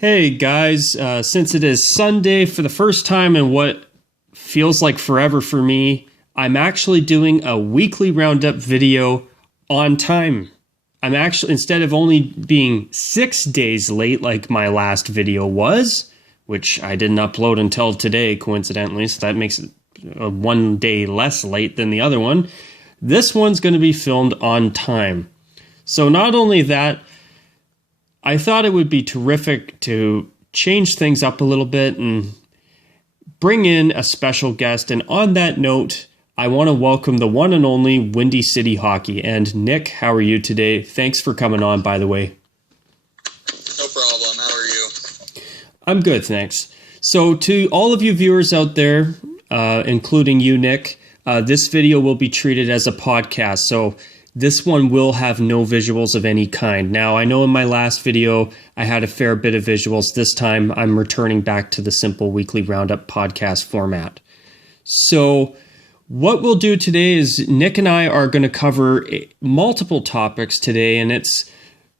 Hey guys, since it is Sunday for the first time in what feels like forever for me, I'm actually doing a weekly Roundup video on time. I'm actually, instead of only being 6 days late like my last video was, which I didn't upload until today coincidentally, so that makes it 1 day less late than the other one, this one's going to be filmed on time. So not only that, I thought it would be terrific to change things up a little bit and bring in a special guest. And on that note, I want to welcome the one and only Windy City Hawkey. And Nick, how are you today? Thanks for coming on, by the way. No problem. How are you? I'm good, thanks. So to all of you viewers out there, including you, Nick, this video will be treated as a podcast. So this one will have no visuals of any kind. Now, I know in my last video, I had a fair bit of visuals. This time, I'm returning back to the simple weekly Roundup podcast format. So what we'll do today is Nick and I are going to cover multiple topics today, and it's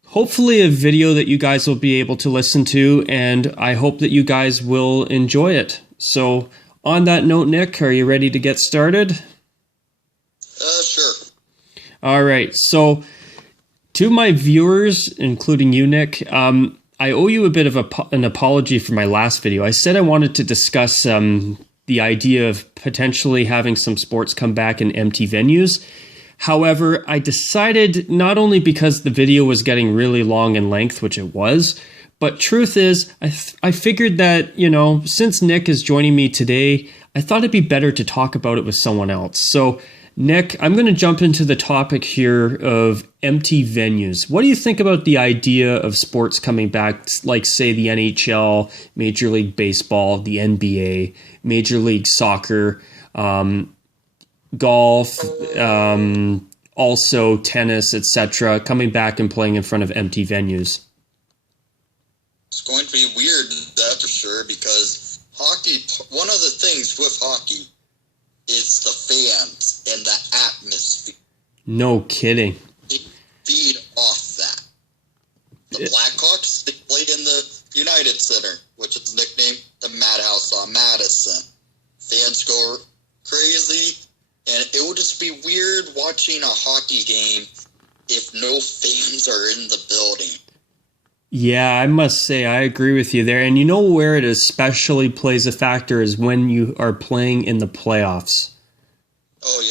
hopefully a video that you guys will be able to listen to, and I hope that you guys will enjoy it. So on that note, Nick, are you ready to get started? Sure. All right, so to my viewers, including you, Nick, I owe you a bit of an apology for my last video. I said I wanted to discuss the idea of potentially having some sports come back in empty venues. However, I decided, not only because the video was getting really long in length, which it was, but truth is, I figured that, since Nick is joining me today, I thought it'd be better to talk about it with someone else. So Nick, I'm going to jump into the topic here of empty venues. What do you think about the idea of sports coming back, like, say, the NHL, Major League Baseball, the NBA, Major League Soccer, golf, also tennis, etc., coming back and playing in front of empty venues? It's going to be weird, that's for sure, because hockey, one of the things with hockey is the fans and the atmosphere. No kidding. They feed off that. The Blackhawks, they played in the United Center, which is nicknamed the Madhouse on Madison. Fans go crazy, and it will just be weird watching a hockey game if no fans are in the building. Yeah, I must say, I agree with you there. And you know where it especially plays a factor is when you are playing in the playoffs. Oh,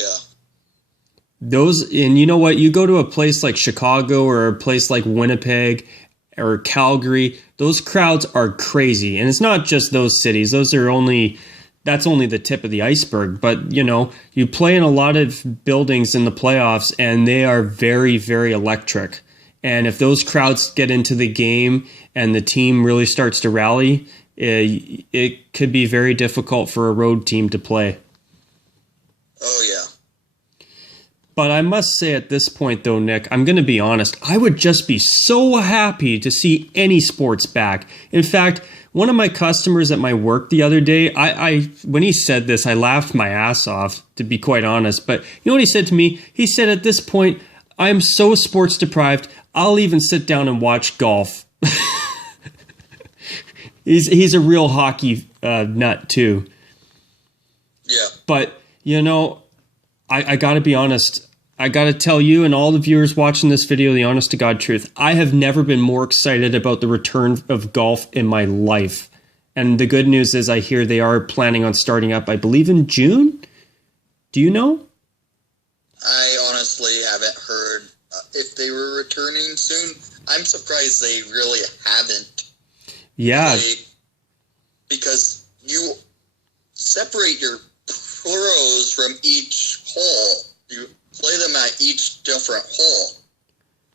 yeah. And you know what? You go to a place like Chicago or a place like Winnipeg or Calgary, those crowds are crazy. And it's not just those cities. That's only the tip of the iceberg. But, you play in a lot of buildings in the playoffs and they are very, very electric. And if those crowds get into the game and the team really starts to rally, it could be very difficult for a road team to play. Oh, yeah. But I must say at this point, though, Nick, I'm going to be honest, I would just be so happy to see any sports back. In fact, one of my customers at my work the other day, when he said this, I laughed my ass off, to be quite honest. But you know what he said to me? He said, at this point, I'm so sports deprived, I'll even sit down and watch golf. He's a real hockey nut too. Yeah. But, I got to be honest. I got to tell you and all the viewers watching this video the honest to God truth. I have never been more excited about the return of golf in my life. And the good news is I hear they are planning on starting up, I believe, in June. Do you know? I honestly haven't heard if they were returning soon. I'm surprised they really haven't. Yeah. Because you separate your pros from each hole. You play them at each different hole.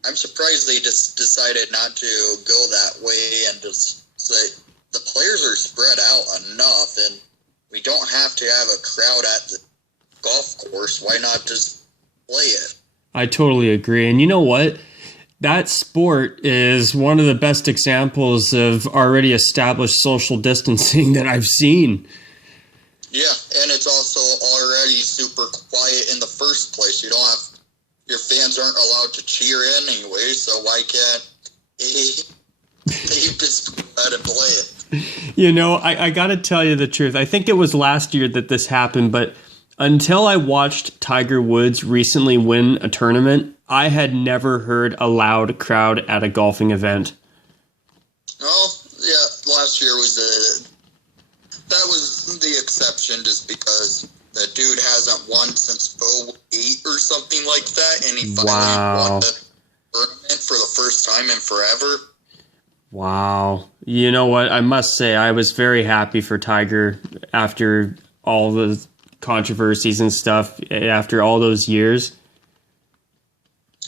I'm surprised they just decided not to go that way and just say the players are spread out enough and we don't have to have a crowd at the golf course. Why not just play it? I totally agree. And you know what? That sport is one of the best examples of already established social distancing that I've seen. Yeah, and it's also already super quiet in the first place. Your fans aren't allowed to cheer in anyway, so why can't they just go out and You know, I gotta tell you the truth. I think it was last year that this happened, but until I watched Tiger Woods recently win a tournament, I had never heard a loud crowd at a golfing event. Oh, yeah, last year that was the exception, just because the dude hasn't won since '08 or something like that, and he finally won the tournament for the first time in forever. Wow. You know what? I must say, I was very happy for Tiger after all the controversies and stuff, after all those years.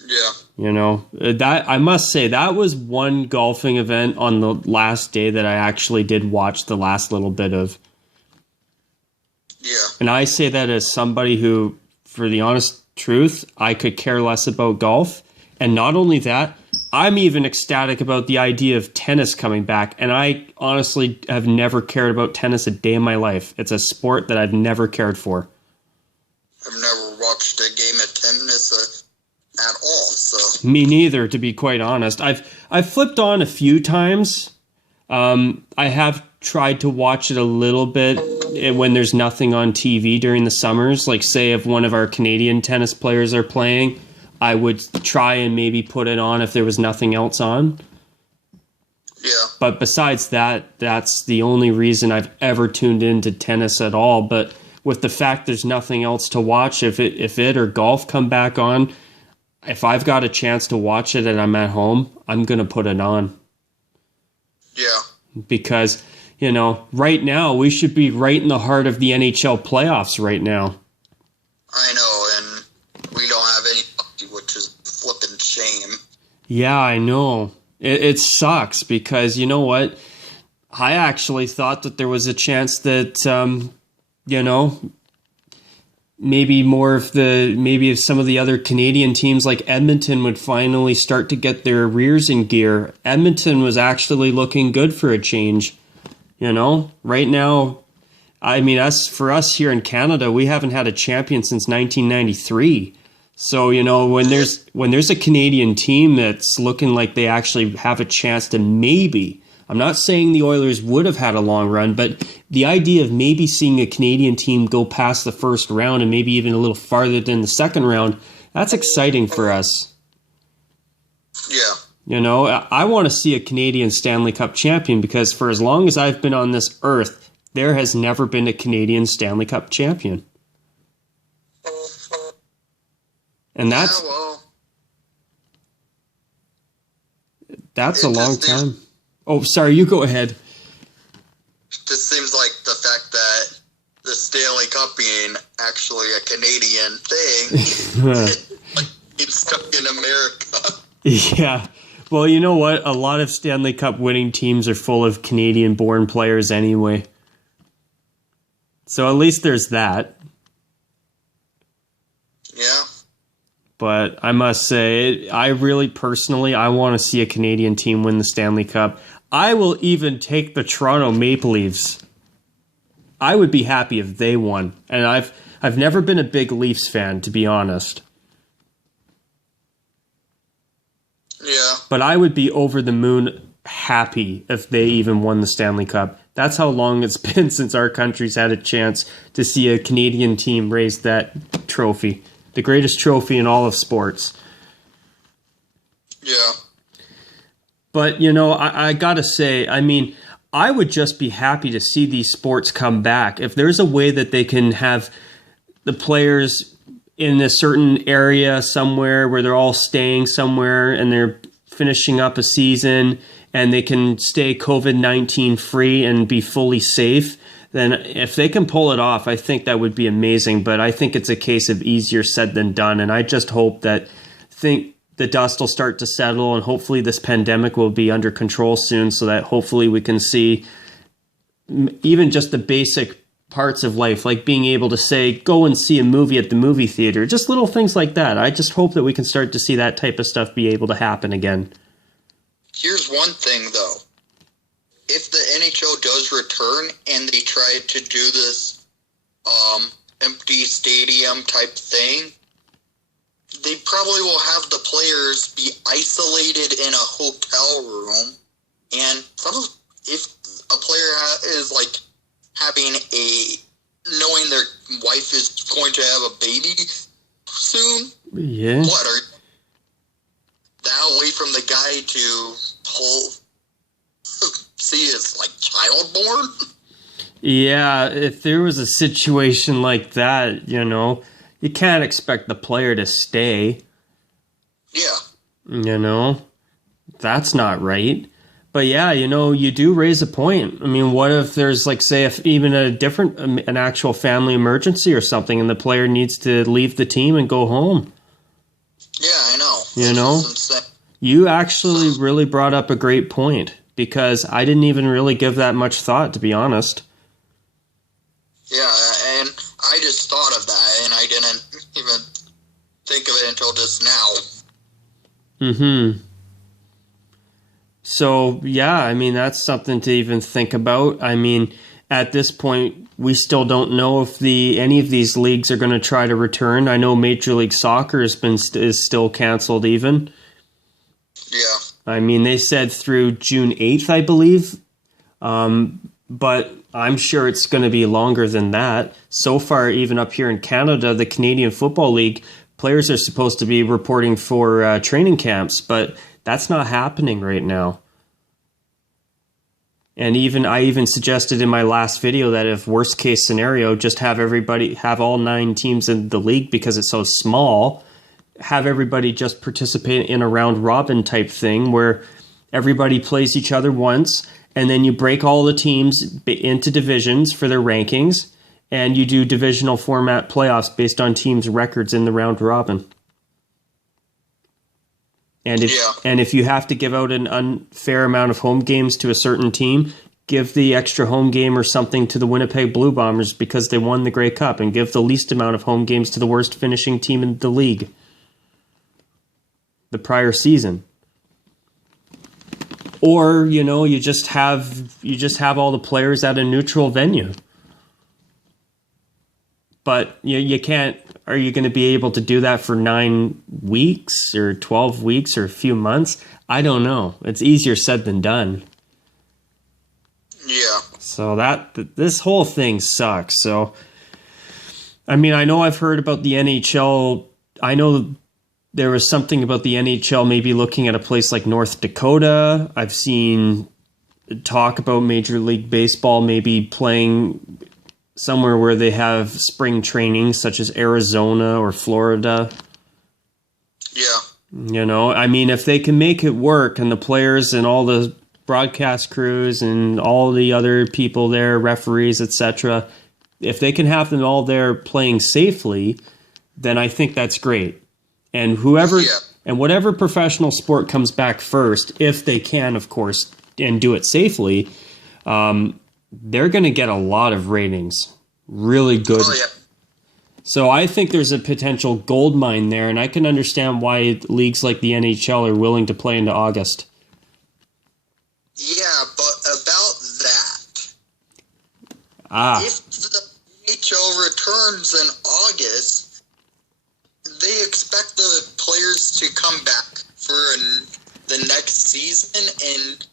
Yeah. You know, that I must say, that was one golfing event on the last day that I actually did watch the last little bit of. Yeah. And I say that as somebody who, for the honest truth, I could care less about golf. And not only that, I'm even ecstatic about the idea of tennis coming back. And I honestly have never cared about tennis a day in my life. It's a sport that I've never cared for. I've never watched a game of tennis at all. So me neither, to be quite honest. I've flipped on a few times. I have tried to watch it a little bit when there's nothing on TV during the summers. Like, say, if one of our Canadian tennis players are playing, I would try and maybe put it on if there was nothing else on. Yeah. But besides that, that's the only reason I've ever tuned into tennis at all. But with the fact there's nothing else to watch, if it or golf come back on, if I've got a chance to watch it and I'm at home, I'm going to put it on. Yeah. Because, you know, right now we should be right in the heart of the NHL playoffs right now. I know, and we don't have any hockey, which is flipping shame. Yeah, I know. It sucks because, you know what? I actually thought that there was a chance that, you know, maybe if some of the other Canadian teams like Edmonton would finally start to get their rears in gear. Edmonton was actually looking good for a change. You know, right now, I mean, for us here in Canada, we haven't had a champion since 1993. So, you know, when there's a Canadian team that's looking like they actually have a chance to maybe, I'm not saying the Oilers would have had a long run, but the idea of maybe seeing a Canadian team go past the first round and maybe even a little farther than the second round, that's exciting for us. Yeah. You know, I want to see a Canadian Stanley Cup champion because for as long as I've been on this earth, there has never been a Canadian Stanley Cup champion. And that's a long time. Oh, sorry, you go ahead. It just seems like the fact that the Stanley Cup being actually a Canadian thing, like it's stuck in America. Yeah. Well, you know what? A lot of Stanley Cup winning teams are full of Canadian-born players anyway. So at least there's that. Yeah. But I must say, I really personally, I want to see a Canadian team win the Stanley Cup. I will even take the Toronto Maple Leafs. I would be happy if they won. And I've never been a big Leafs fan, to be honest. Yeah. But I would be over the moon happy if they even won the Stanley Cup. That's how long it's been since our country's had a chance to see a Canadian team raise that trophy. The greatest trophy in all of sports. Yeah. But, you know, I gotta say, I mean, I would just be happy to see these sports come back. If there's a way that they can have the players in a certain area somewhere where they're all staying somewhere and they're finishing up a season and they can stay COVID-19 free and be fully safe, then if they can pull it off, I think that would be amazing. But I think it's a case of easier said than done. And I just hope that the dust will start to settle and hopefully this pandemic will be under control soon so that hopefully we can see even just the basic parts of life, like being able to say, go and see a movie at the movie theater, just little things like that. I just hope that we can start to see that type of stuff be able to happen again. Here's one thing, though. If the NHL does return and they try to do this empty stadium type thing, they probably will have the players be isolated in a hotel room. And if a player to have a baby soon? Yeah. What, are that away from the guy to see his, like, child born? Yeah, if there was a situation like that, you can't expect the player to stay. Yeah. That's not right. But yeah, you do raise a point. I mean, what if there's, like, say, if even an actual family emergency or something, and the player needs to leave the team and go home? Yeah, I know. You actually really brought up a great point, because I didn't even really give that much thought, to be honest. Yeah, and I just thought of that, and I didn't even think of it until just now. Mm-hmm. So, yeah, I mean, that's something to even think about. I mean, at this point, we still don't know if any of these leagues are going to try to return. I know Major League Soccer is still canceled even. Yeah. I mean, they said through June 8th, I believe. But I'm sure it's going to be longer than that. So far, even up here in Canada, the Canadian Football League, players are supposed to be reporting for training camps, but that's not happening right now. And I even suggested in my last video that if worst case scenario, just have all 9 teams in the league, because it's so small, have everybody just participate in a round robin type thing where everybody plays each other once, and then you break all the teams into divisions for their rankings, and you do divisional format playoffs based on teams' records in the round robin. And if you have to give out an unfair amount of home games to a certain team, give the extra home game or something to the Winnipeg Blue Bombers because they won the Grey Cup, and give the least amount of home games to the worst finishing team in the league the prior season. Or, you just have all the players at a neutral venue. But you can't. Are you going to be able to do that for 9 weeks or 12 weeks or a few months? I don't know. It's easier said than done. Yeah. So this whole thing sucks. So, I mean, I know I've heard about the NHL. I know there was something about the NHL maybe looking at a place like North Dakota. I've seen talk about Major League Baseball maybe playing somewhere where they have spring training, such as Arizona or Florida. Yeah. I mean, if they can make it work, and the players and all the broadcast crews and all the other people there, referees, etc., if they can have them all there playing safely, then I think that's great. And whatever professional sport comes back first, if they can, of course, and do it safely, they're going to get a lot of ratings. Really good. Oh, yeah. So I think there's a potential gold mine there, and I can understand why leagues like the NHL are willing to play into August. Yeah, but about that. If the NHL returns in August, they expect the players to come back for the next season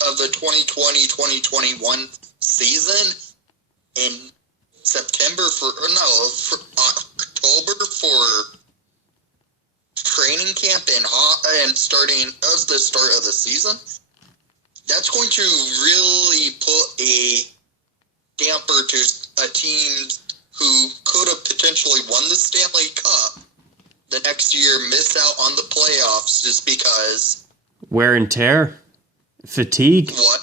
of the 2020-2021 season in September for October for training camp and starting as the start of the season. That's going to really put a damper to a team who could have potentially won the Stanley Cup the next year, miss out on the playoffs just because wear and tear, fatigue. What?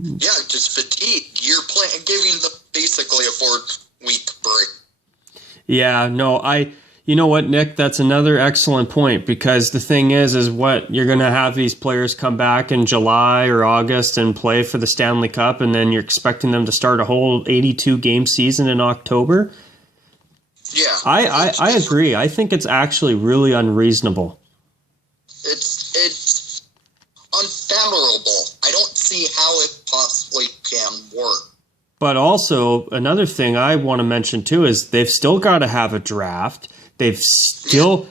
Yeah, just fatigue. You're giving them basically a 4-week break. Yeah, no, you know what, Nick? That's another excellent point, because the thing is what, you're going to have these players come back in July or August and play for the Stanley Cup, and then you're expecting them to start a whole 82-game season in October? Yeah. I agree. I think it's actually really unreasonable. It's unfathomable. I don't see how it possibly can work. But also, another thing I want to mention too is they've still got to have a draft. They still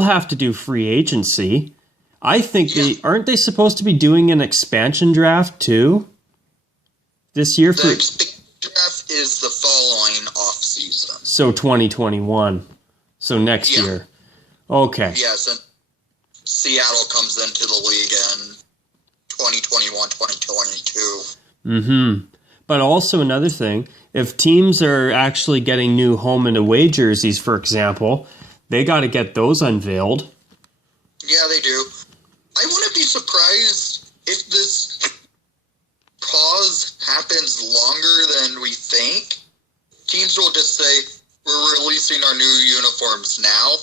have to do free agency. I think aren't they supposed to be doing an expansion draft too this year? The expansion draft is the following off season. So 2021. So next year. Okay. Yes, and Seattle comes into the league in 2021, 2022. Mm-hmm. But also another thing, if teams are actually getting new home and away jerseys, for example, they got to get those unveiled. Yeah, they do. I wouldn't be surprised if this pause happens longer than we think. Teams will just say, we're releasing our new uniforms now,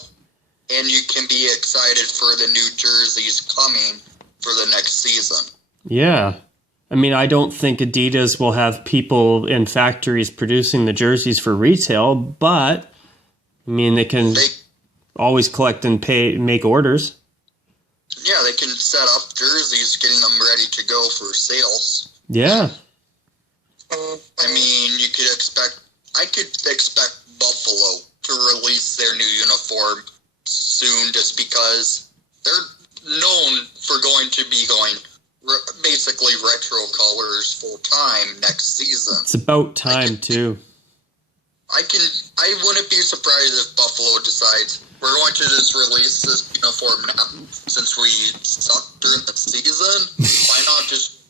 and you can be excited for the new jerseys coming for the next season. Yeah. I mean, I don't think Adidas will have people in factories producing the jerseys for retail, but, I mean, they can always collect and make orders. Yeah, they can set up jerseys, getting them ready to go for sales. Yeah. I mean, I could expect Buffalo to release their new uniform soon just because they're known for going to be going basically retro colors full time next season. It's about time, too. I wouldn't be surprised if Buffalo decides we're going to just release this uniform now since we sucked during the season. Why not just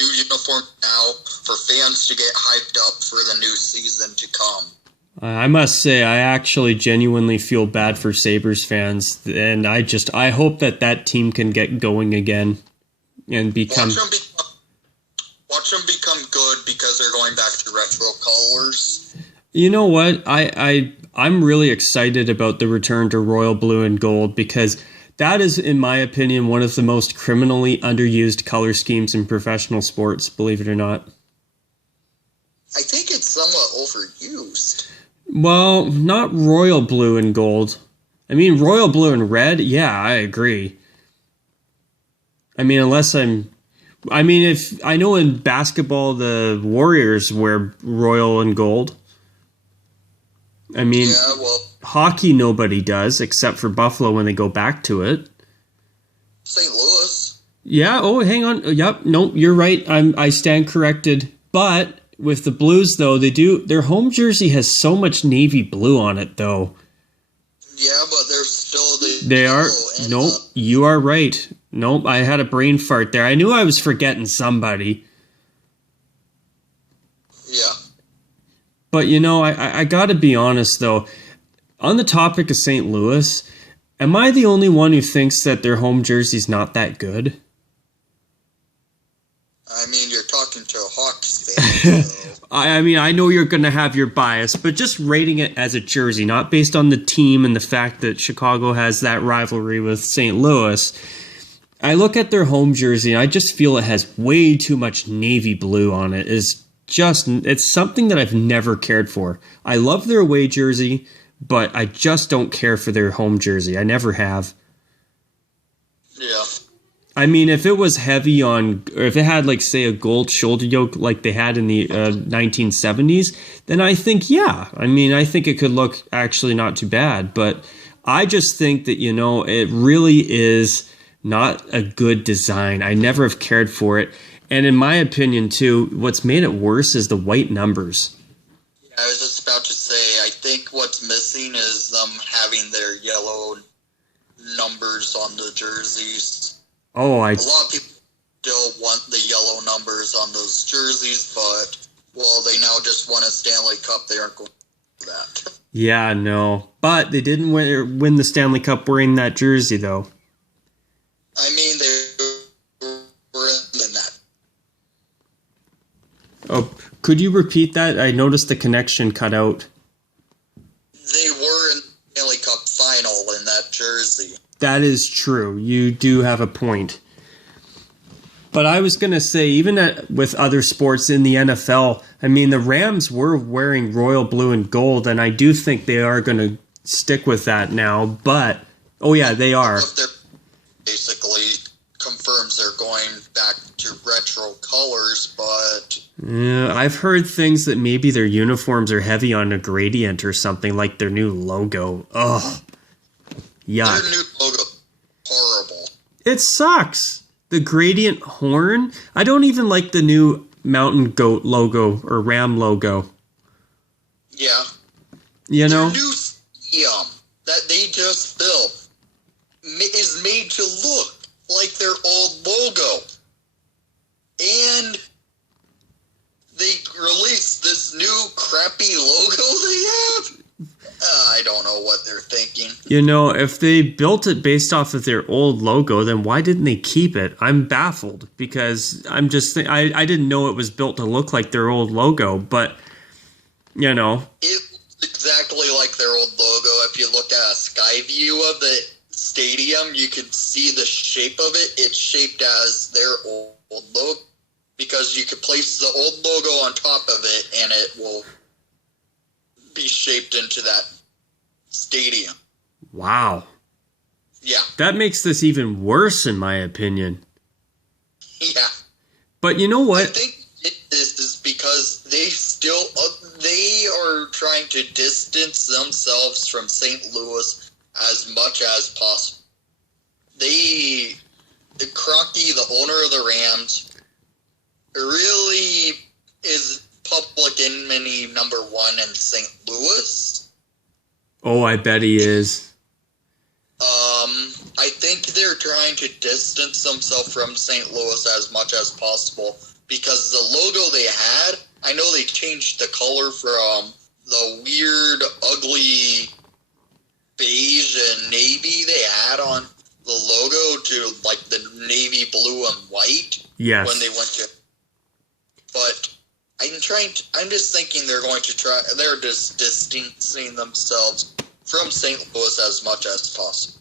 new uniform now for fans to get hyped up for the new season to come? I must say, I actually genuinely feel bad for Sabres fans, and I hope that team can get going again and become... Watch them become good because they're going back to retro colors. You know what? I'm really excited about the return to royal blue and gold because that is, in my opinion, one of the most criminally underused color schemes in professional sports, believe it or not. I think it's somewhat overused. Well, not royal blue and gold. I mean, royal blue and red, yeah, I agree. I mean, if I know in basketball the Warriors wear royal and gold. I mean, hockey nobody does except for Buffalo when they go back to it. St. Louis. Yeah, oh, hang on. Yep, no, you're right. I stand corrected. But with the Blues, though, their home jersey has so much navy blue on it, though. Yeah, but they're still They are. Nope, you are right. Nope, I had a brain fart there. I knew I was forgetting somebody. Yeah. But, you know, I got to be honest, though. On the topic of St. Louis, am I the only one who thinks that their home jersey's not that good? I mean, you're talking to a Hawks fan. So. I mean, I know you're going to have your bias, but just rating it as a jersey, not based on the team and the fact that Chicago has that rivalry with St. Louis. I look at their home jersey, and I just feel it has way too much navy blue on it. It's something that I've never cared for. I love their away jersey, but I just don't care for their home jersey. I never have. Yeah. I mean, if it was heavy on, or if it had, like, say, a gold shoulder yoke like they had in the 1970s, then I think, yeah. I mean, I think it could look actually not too bad. But I just think that, you know, it really is not a good design. I never have cared for it. And in my opinion, too, what's made it worse is the white numbers. I was just about to say, I think what's missing is them having their yellow numbers on the jerseys. Oh, A lot of people still want the yellow numbers on those jerseys, but, well, they now just won a Stanley Cup. They aren't going to do that. Yeah, no. But they didn't win the Stanley Cup wearing that jersey, though. I mean, they were in that. Oh, could you repeat that? I noticed the connection cut out. They were in the Stanley Cup final in that jersey. That is true. You do have a point. But I was going to say, even with other sports in the NFL, I mean, the Rams were wearing royal blue and gold, and I do think they are going to stick with that now. But, oh yeah, they are. Basically confirms they're going back to retro colors, but... Yeah, I've heard things that maybe their uniforms are heavy on a gradient or something, like their new logo. Ugh. Yuck. Their new logo, horrible. It sucks. The gradient horn. I don't even like the new mountain goat logo or ram logo. Yeah. You know? Their new stadium that they just built is made to look like their old logo. And they released this new crappy logo they have. I don't know what they're thinking. You know, if they built it based off of their old logo, then why didn't they keep it? I'm baffled because I'm just I didn't know it was built to look like their old logo, but you know, it looks exactly like their old logo. If you look at a sky view of the stadium, you can see the shape of it. It's shaped as their old logo because you could place the old logo on top of it and it will be shaped into that stadium. Wow. Yeah. That makes this even worse in my opinion. Yeah. But you know what? I think this is because they are trying to distance themselves from St. Louis as much as possible. Crocky, the owner of the Rams, really is public enemy number one in St. Louis. Oh, I bet he is. I think they're trying to distance themselves from St. Louis as much as possible because the logo they had, I know they changed the color from the weird, ugly beige and navy they had on the logo to like the navy blue and white. Yes. When they went to, but I'm just thinking they're just distancing themselves from St. Louis as much as possible.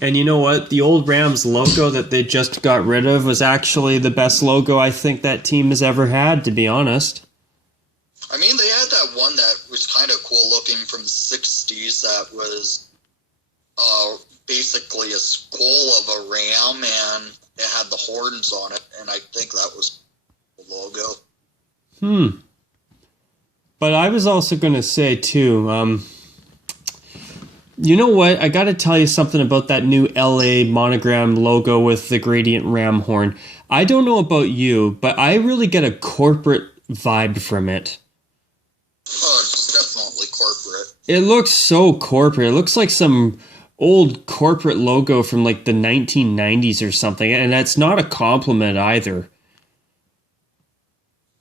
And you know what? The old Rams logo that they just got rid of was actually the best logo I think that team has ever had, to be honest. I mean, they had that one that was kind of cool looking from the 60s that was basically a skull of a ram and it had the horns on it, and I think that was the logo. But I was also going to say, too, you know what? I got to tell you something about that new LA monogram logo with the gradient ram horn. I don't know about you, but I really get a corporate vibe from it. Oh, it's definitely corporate. It looks so corporate. It looks like some old corporate logo from like the 1990s or something, and that's not a compliment either.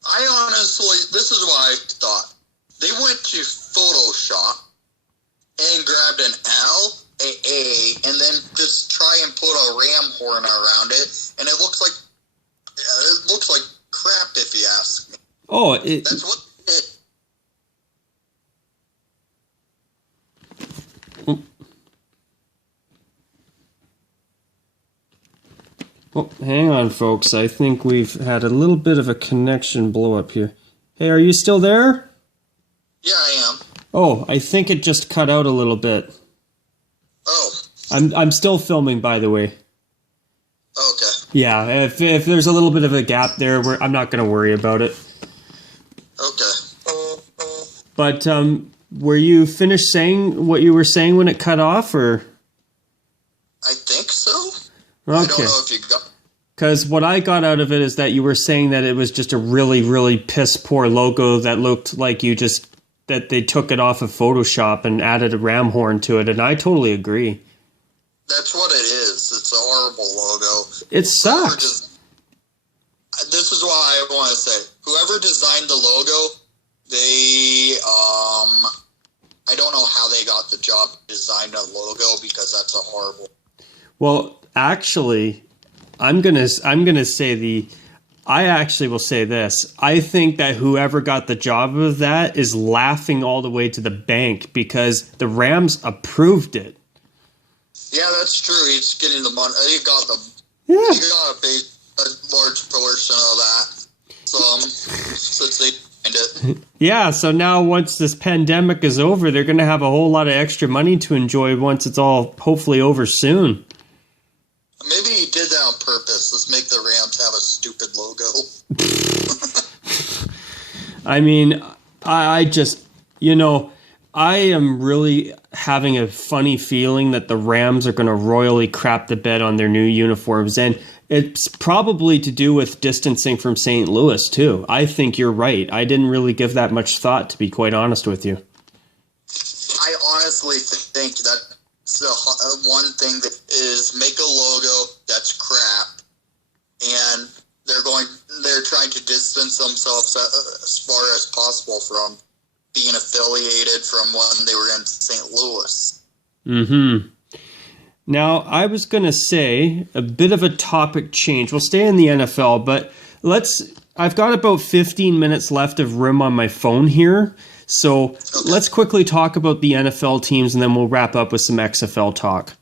I honestly, this is what I thought. They went to Photoshop and grabbed an L, a A, and then just try and put a ram horn around it, and it looks like crap if you ask me. Oh, that's what it. Oh, hang on, folks. I think we've had a little bit of a connection blow up here. Hey, are you still there? Yeah, I am. Oh, I think it just cut out a little bit. Oh. I'm still filming, by the way. Okay. Yeah, if there's a little bit of a gap there, I'm not going to worry about it. Okay. But were you finished saying what you were saying when it cut off, or? I think so. Okay. I don't know if you got. Because what I got out of it is that you were saying that it was just a really, really piss poor logo that looked like that they took it off of Photoshop and added a ram horn to it, and I totally agree. That's what it is. It's a horrible logo. It sucks. This is what I want to say. Whoever designed the logo, I don't know how they got the job to design a logo because that's a horrible. Well, actually, I'm gonna say I actually will say this. I think that whoever got the job of that is laughing all the way to the bank because the Rams approved it. Yeah, that's true. He's getting the money. He got Yeah. He got a large portion of that. Since they signed it. Yeah, so now once this pandemic is over, they're going to have a whole lot of extra money to enjoy once it's all hopefully over soon. Maybe he did that on purpose. Let's make the Rams have a stupid logo. I mean, I just, I am really having a funny feeling that the Rams are going to royally crap the bed on their new uniforms. And it's probably to do with distancing from St. Louis, too. I think you're right. I didn't really give that much thought, to be quite honest with you. honestly think that's the one thing that is make a logo that's crap, and they're trying to distance themselves as far as possible from being affiliated from when they were in St. Louis. Mm-hmm. Now, I was going to say a bit of a topic change. We'll stay in the NFL, but I've got about 15 minutes left of room on my phone here. So Let's quickly talk about the NFL teams, and then we'll wrap up with some XFL talk.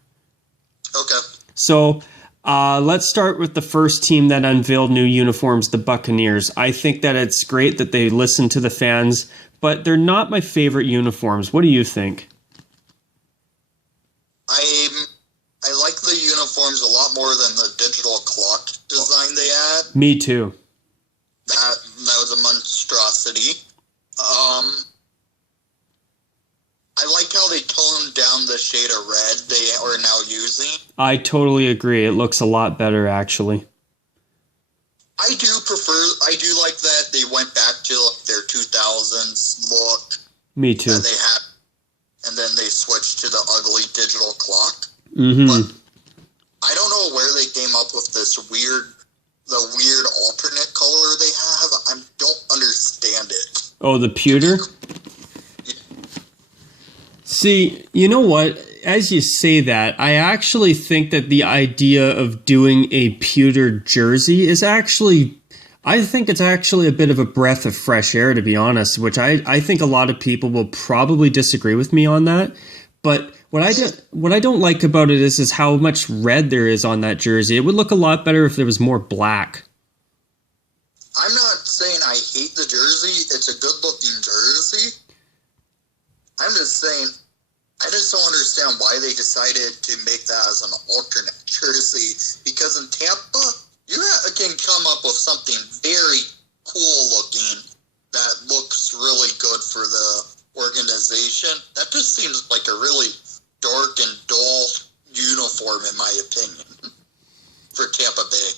Okay. So let's start with the first team that unveiled new uniforms, the Buccaneers. I think that it's great that they listen to the fans, but they're not my favorite uniforms. What do you think? I like the uniforms a lot more than the digital clock design they had. Me too. That was a monstrosity. I like how they toned down the shade of red they are now using. I totally agree. It looks a lot better, actually. I do like that they went back to their 2000s look. Me too. That they had, and then they switched to the ugly digital clock. Mm-hmm. But I don't know where they came up with the weird alternate color they have. I don't understand it. Oh, the pewter? See, you know what? As you say that, I actually think that the idea of doing a pewter jersey is I think it's actually a bit of a breath of fresh air, to be honest, which I think a lot of people will probably disagree with me on that. But what I don't like about it is how much red there is on that jersey. It would look a lot better if there was more black. I'm not saying I hate the jersey. It's a good-looking jersey. I'm just saying I just don't understand why they decided to make that as an alternate jersey. Because in Tampa, you can come up with something very cool-looking that looks really good for the organization. That just seems like a really dark and dull uniform, in my opinion, for Tampa Bay.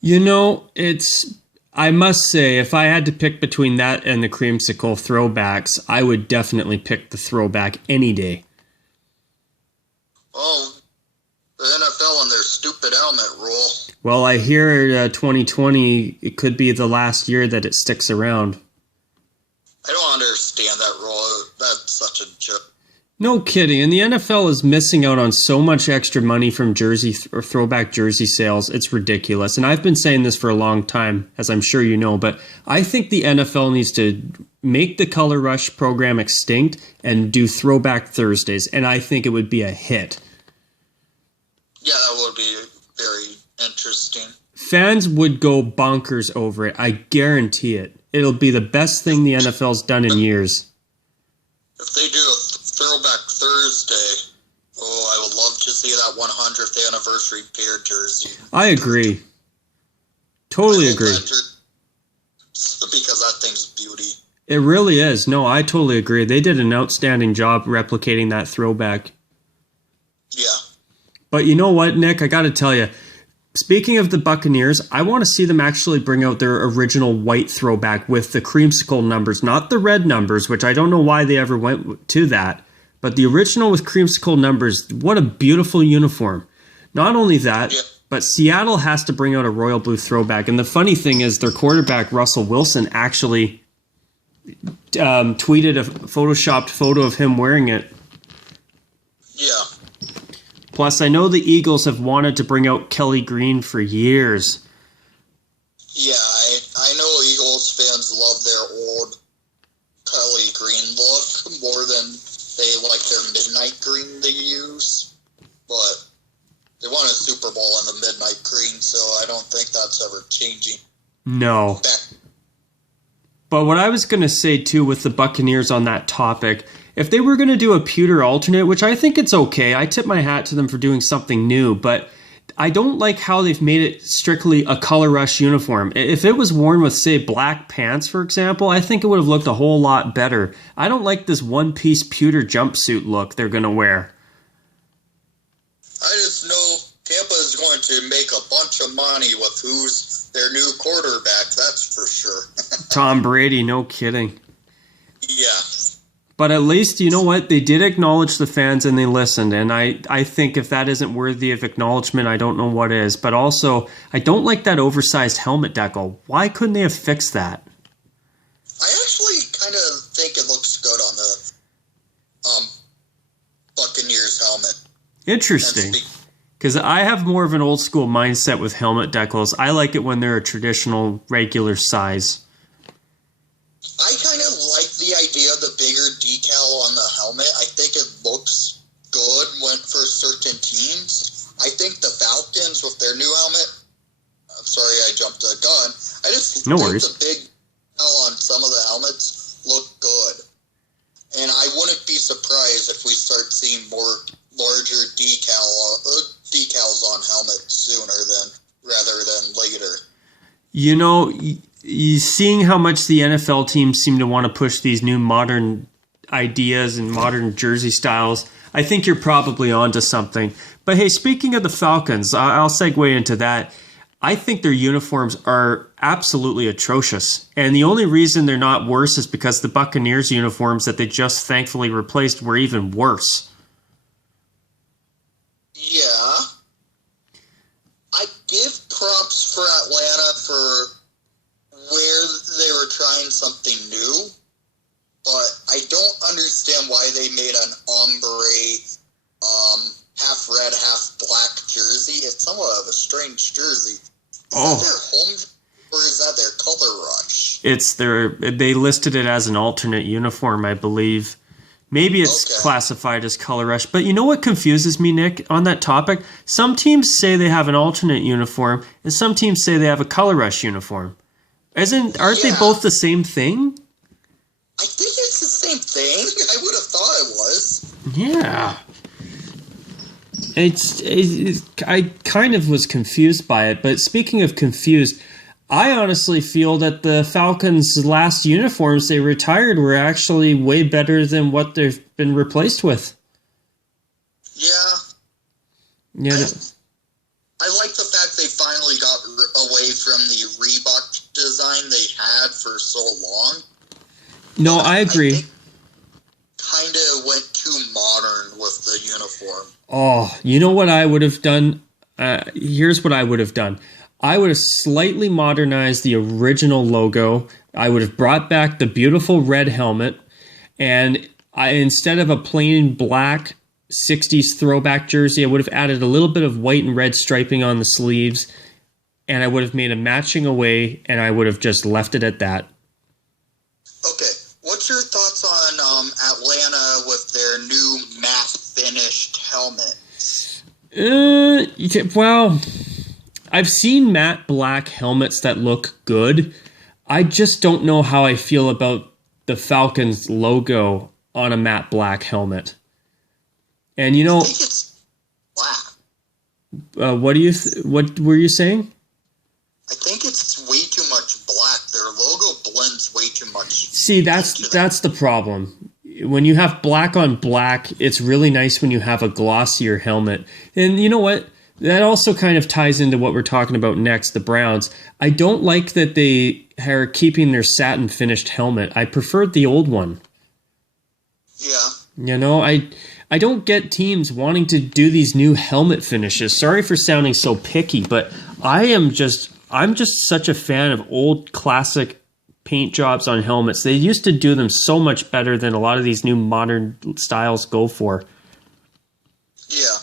You know, I must say, if I had to pick between that and the creamsicle throwbacks, I would definitely pick the throwback any day. Oh, the NFL and their stupid helmet rule. Well, I hear 2020, it could be the last year that it sticks around. I don't understand that rule. That's such a joke. No kidding. And the NFL is missing out on so much extra money from jersey or throwback jersey sales. It's ridiculous. And I've been saying this for a long time, as I'm sure you know, but I think the NFL needs to make the Color Rush program extinct and do Throwback Thursdays. And I think it would be a hit. Yeah, that would be very interesting. Fans would go bonkers over it. I guarantee it. It'll be the best thing the NFL's done in years. If they do a Throwback Thursday, I would love to see that 100th anniversary pair jersey. I agree. Totally agree. Because that thing's beauty. It really is. No, I totally agree. They did an outstanding job replicating that throwback. Yeah. But you know what, Nick? I got to tell you, speaking of the Buccaneers, I want to see them actually bring out their original white throwback with the creamsicle numbers, not the red numbers, which I don't know why they ever went to that. But the original with creamsicle numbers, what a beautiful uniform. Not only that, but Seattle has to bring out a royal blue throwback. And the funny thing is their quarterback, Russell Wilson, actually tweeted a photoshopped photo of him wearing it. Yeah. Plus, I know the Eagles have wanted to bring out Kelly Green for years. Yeah, I know Eagles fans love their old Kelly Green look more than they like their midnight green they use. But they won a Super Bowl in the midnight green, so I don't think that's ever changing. No. But what I was going to say, too, with the Buccaneers on that topic, if they were going to do a pewter alternate, which I think it's okay, I tip my hat to them for doing something new, but I don't like how they've made it strictly a Color Rush uniform. If it was worn with, say, black pants, for example, I think it would have looked a whole lot better. I don't like this one-piece pewter jumpsuit look they're going to wear. I just know Tampa is going to make a bunch of money with who's their new quarterback, that's for sure. Tom Brady, no kidding. Yeah. But at least, you know what? They did acknowledge the fans and they listened. And I think if that isn't worthy of acknowledgement, I don't know what is. But also, I don't like that oversized helmet decal. Why couldn't they have fixed that? I actually kind of think it looks good on the Buccaneers helmet. Interesting. Because I have more of an old school mindset with helmet decals. I like it when they're a traditional, regular size. I kind of like the idea of the bigger decal on the helmet. I think it looks good for certain teams. I think the Falcons with their new helmet. I'm sorry, I jumped the gun. I just no think worries. the big decal on some of the helmets look good, and I wouldn't be surprised if we start seeing more larger decals on helmets sooner rather than later. You know, seeing how much the NFL teams seem to want to push these new modern ideas and modern jersey styles, I think you're probably onto something. But hey, speaking of the Falcons, I'll segue into that. I think their uniforms are absolutely atrocious. And the only reason they're not worse is because the Buccaneers uniforms that they just thankfully replaced were even worse. Yeah. I give props for Atlanta for where they were trying something new, but I don't understand why they made an ombre half red, half black jersey. It's somewhat of a strange jersey. Is that their home or is that their color rush? They listed it as an alternate uniform, I believe. Maybe it's classified as color rush. But you know what confuses me, Nick, on that topic? Some teams say they have an alternate uniform, and some teams say they have a color rush uniform. Aren't they both the same thing? I think it's the same thing. I would have thought it was. Yeah. I kind of was confused by it, but speaking of confused, I honestly feel that the Falcons' last uniforms they retired were actually way better than what they've been replaced with. Yeah. Yeah. I like the fact they finally got away from the Reebok design they had for so long. No, I agree. Kind of went too modern with the uniform. Oh, you know what I would have done? Here's what I would have done. I would have slightly modernized the original logo. I would have brought back the beautiful red helmet. And instead of a plain black 60s throwback jersey, I would have added a little bit of white and red striping on the sleeves. And I would have made a matching away, and I would have just left it at that. Okay. What's your thoughts on Atlanta with their new matte finished helmet? Well, I've seen matte black helmets that look good. I just don't know how I feel about the Falcons logo on a matte black helmet. And you know, I think it's black. What were you saying? I think it's way too much black. Their logo blends way too much. See, that's the problem. When you have black on black, it's really nice when you have a glossier helmet. And you know what? That also kind of ties into what we're talking about next, the Browns. I don't like that they are keeping their satin finished helmet. I preferred the old one. Yeah. You know, I don't get teams wanting to do these new helmet finishes. Sorry for sounding so picky, but I'm just such a fan of old classic paint jobs on helmets. They used to do them so much better than a lot of these new modern styles go for. Yeah.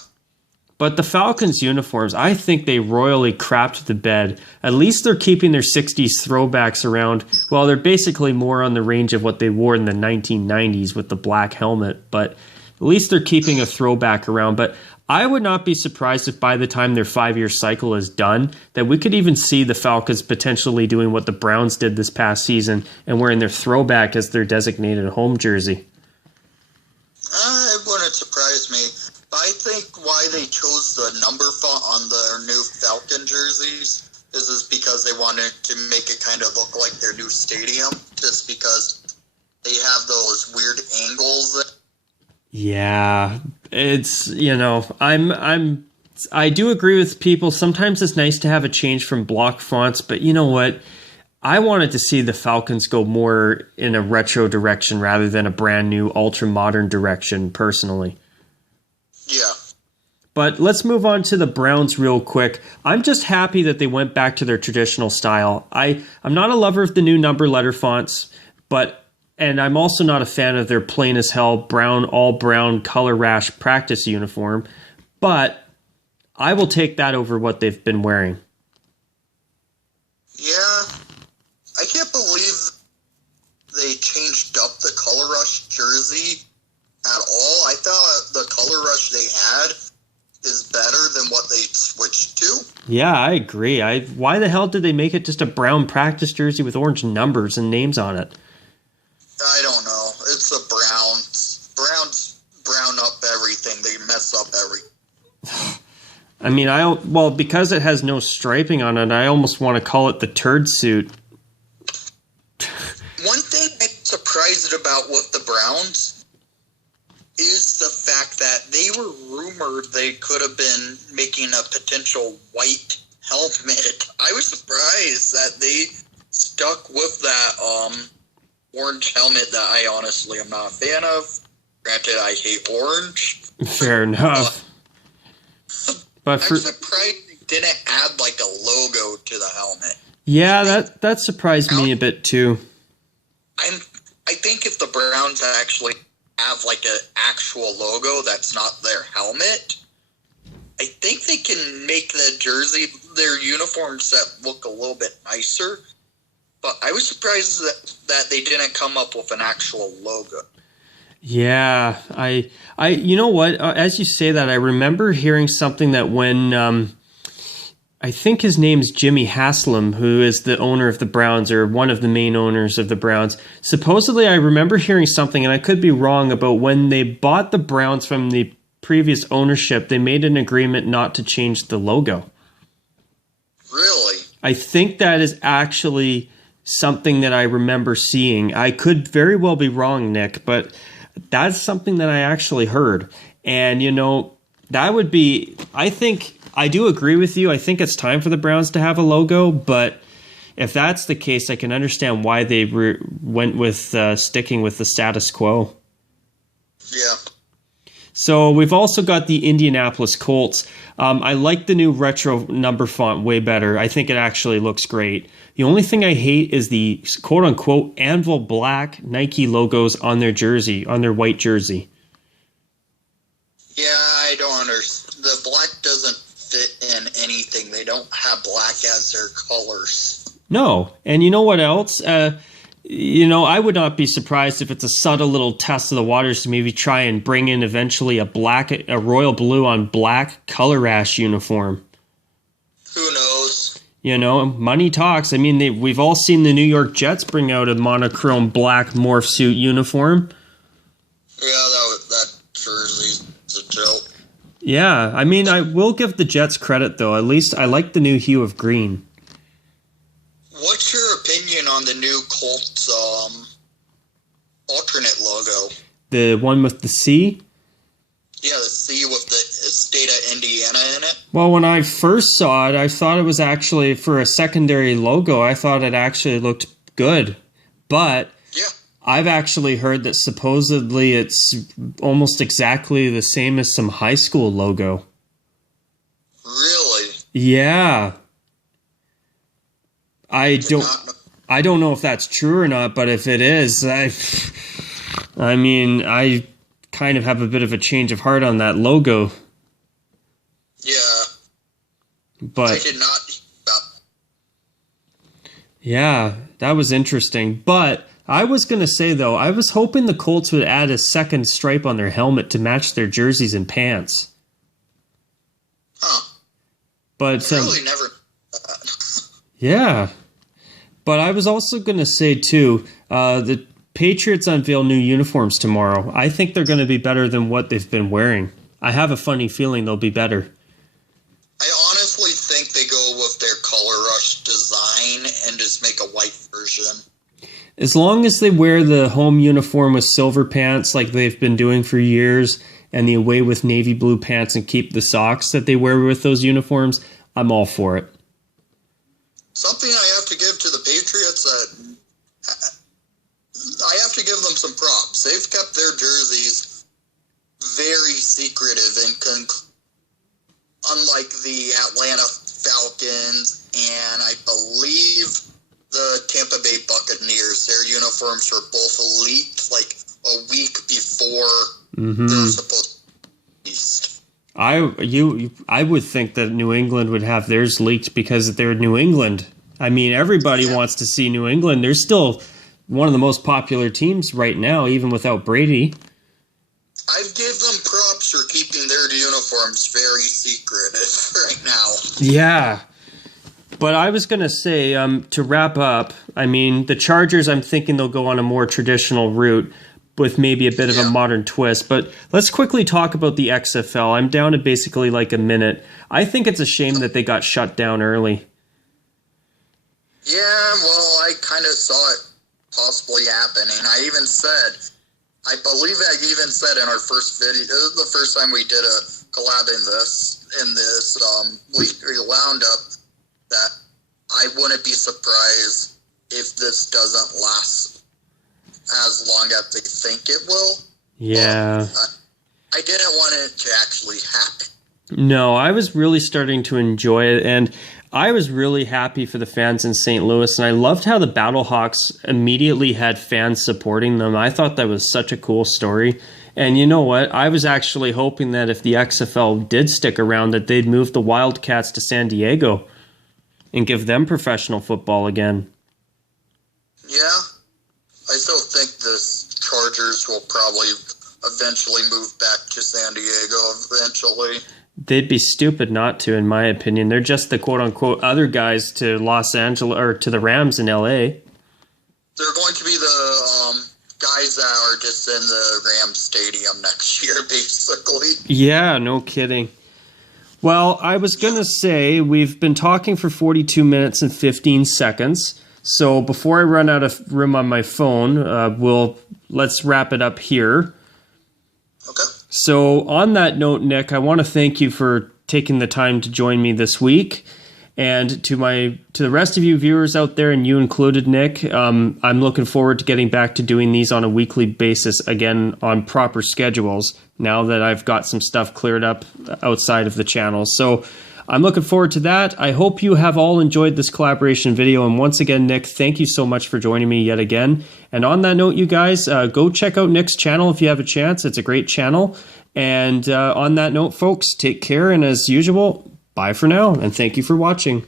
But the Falcons uniforms, I think they royally crapped the bed. At least they're keeping their 60s throwbacks around. Well, they're basically more on the range of what they wore in the 1990s with the black helmet. But at least they're keeping a throwback around. But I would not be surprised if by the time their 5-year cycle is done, that we could even see the Falcons potentially doing what the Browns did this past season and wearing their throwback as their designated home jersey. It wouldn't surprise me. But I think why they chose the number font on their new Falcon jerseys is because they wanted to make it kind of look like their new stadium, just because they have those weird angles. Yeah, it's, you know, I do agree with people. Sometimes it's nice to have a change from block fonts, but you know what? I wanted to see the Falcons go more in a retro direction rather than a brand new ultra modern direction, personally. Yeah. But let's move on to the Browns real quick. I'm just happy that they went back to their traditional style. I'm not a lover of the new number letter fonts, and I'm also not a fan of their plain as hell brown, all brown color rash practice uniform, but I will take that over what they've been wearing. Yeah. I can't believe they changed up the color rush jersey at all. I thought the color rush they had is better than what they switched to. Yeah, I agree. Why the hell did they make it just a brown practice jersey with orange numbers and names on it? I don't know. It's the Browns. Browns brown up everything. They mess up everything. I mean, because it has no striping on it, I almost want to call it the turd suit. One thing I'm surprised about with the Browns is the fact that they were rumored they could have been making a potential white helmet. I was surprised that they stuck with that orange helmet that I honestly am not a fan of. Granted, I hate orange. Fair enough. I'm surprised they didn't add like a logo to the helmet. Yeah, that surprised me a bit too. I think if the Browns actually have like an actual logo that's not their helmet, I think they can make the jersey, their uniform set look a little bit nicer. But I was surprised that they didn't come up with an actual logo. Yeah, you know what? As you say that, I remember hearing something that when I think his name's Jimmy Haslam, who is the owner of the Browns, or one of the main owners of the Browns. Supposedly, I remember hearing something, and I could be wrong, about when they bought the Browns from the previous ownership, they made an agreement not to change the logo. Really? I think that is actually something that I remember seeing. I could very well be wrong, Nick, but that's something that I actually heard. And, that would be, I do agree with you. I think it's time for the Browns to have a logo, but if that's the case, I can understand why they went with sticking with the status quo. Yeah. So we've also got the Indianapolis Colts. I like the new retro number font way better. I think it actually looks great. The only thing I hate is the quote-unquote anvil black Nike logos on their jersey, on their white jersey. Yeah, I don't understand. The black doesn't fit in anything. They don't have black as their colors. No. And you know what else? I would not be surprised if it's a subtle little test of the waters to maybe try and bring in eventually a royal blue on black color rash uniform. Who knows? Money talks. I mean, we've all seen the New York Jets bring out a monochrome black morph suit uniform. Yeah, that jersey's a joke. Yeah, I mean, I will give the Jets credit, though. At least I like the new hue of green. What's your opinion on the new Colts alternate logo? The one with the C? Yeah, the C with the state of Indiana in it. Well, when I first saw it, I thought it was actually, for a secondary logo, I thought it actually looked good. But yeah, I've actually heard that supposedly it's almost exactly the same as some high school logo. Really? Yeah. I don't know if that's true or not, but if it is, I mean, I kind of have a bit of a change of heart on that logo. Yeah. But I did not. Yeah, that was interesting. But I was going to say, though, I was hoping the Colts would add a second stripe on their helmet to match their jerseys and pants. Huh. But I really never. Yeah. But I was also going to say, too, the Patriots unveil new uniforms tomorrow. I think they're going to be better than what they've been wearing. I have a funny feeling they'll be better. I honestly think they go with their color rush design and just make a white version. As long as they wear the home uniform with silver pants like they've been doing for years, and the away with navy blue pants, and keep the socks that they wear with those uniforms, I'm all for it. Something I have to give to the Patriots that I have to give them some props. They've kept their jerseys very secretive and unlike the Atlanta Falcons and I believe the Tampa Bay Buccaneers, their uniforms were both leaked like a week before they're supposed to be released. I would think that New England would have theirs leaked because they're New England. I mean, everybody wants to see New England. They're still one of the most popular teams right now, even without Brady. I've give them props for keeping their uniforms very secretive right now. Yeah. But I was going to say, to wrap up, I mean, the Chargers, I'm thinking they'll go on a more traditional route with maybe a bit of a modern twist. But let's quickly talk about the XFL. I'm down to basically like a minute. I think it's a shame that they got shut down early. Yeah, well, I kind of saw it possibly happening. I even said, I believe I even said in our first video, this is the first time we did a collab in this weekly roundup, that I wouldn't be surprised if this doesn't last as long as they think it will. Yeah. I didn't want it to actually happen. No, I was really starting to enjoy it, and I was really happy for the fans in St. Louis, and I loved how the Battlehawks immediately had fans supporting them. I thought that was such a cool story. And you know what? I was actually hoping that if the XFL did stick around, that they'd move the Wildcats to San Diego and give them professional football again. Yeah. I still think the Chargers will probably eventually move back to San Diego eventually. They'd be stupid not to, in my opinion. They're just the quote-unquote other guys to Los Angeles or to the Rams in L.A. They're going to be the guys that are just in the Rams stadium next year, basically. Yeah, no kidding. Well, I was going to say we've been talking for 42 minutes and 15 seconds. So before I run out of room on my phone, let's wrap it up here. Okay. So on that note, Nick, I want to thank you for taking the time to join me this week. And to the rest of you viewers out there, and you included, Nick, I'm looking forward to getting back to doing these on a weekly basis again on proper schedules now that I've got some stuff cleared up outside of the channel. So I'm looking forward to that. I hope you have all enjoyed this collaboration video. And once again, Nick, thank you so much for joining me yet again. And on that note, you guys, go check out Nick's channel if you have a chance. It's a great channel. And on that note, folks, take care. And as usual, bye for now. And thank you for watching.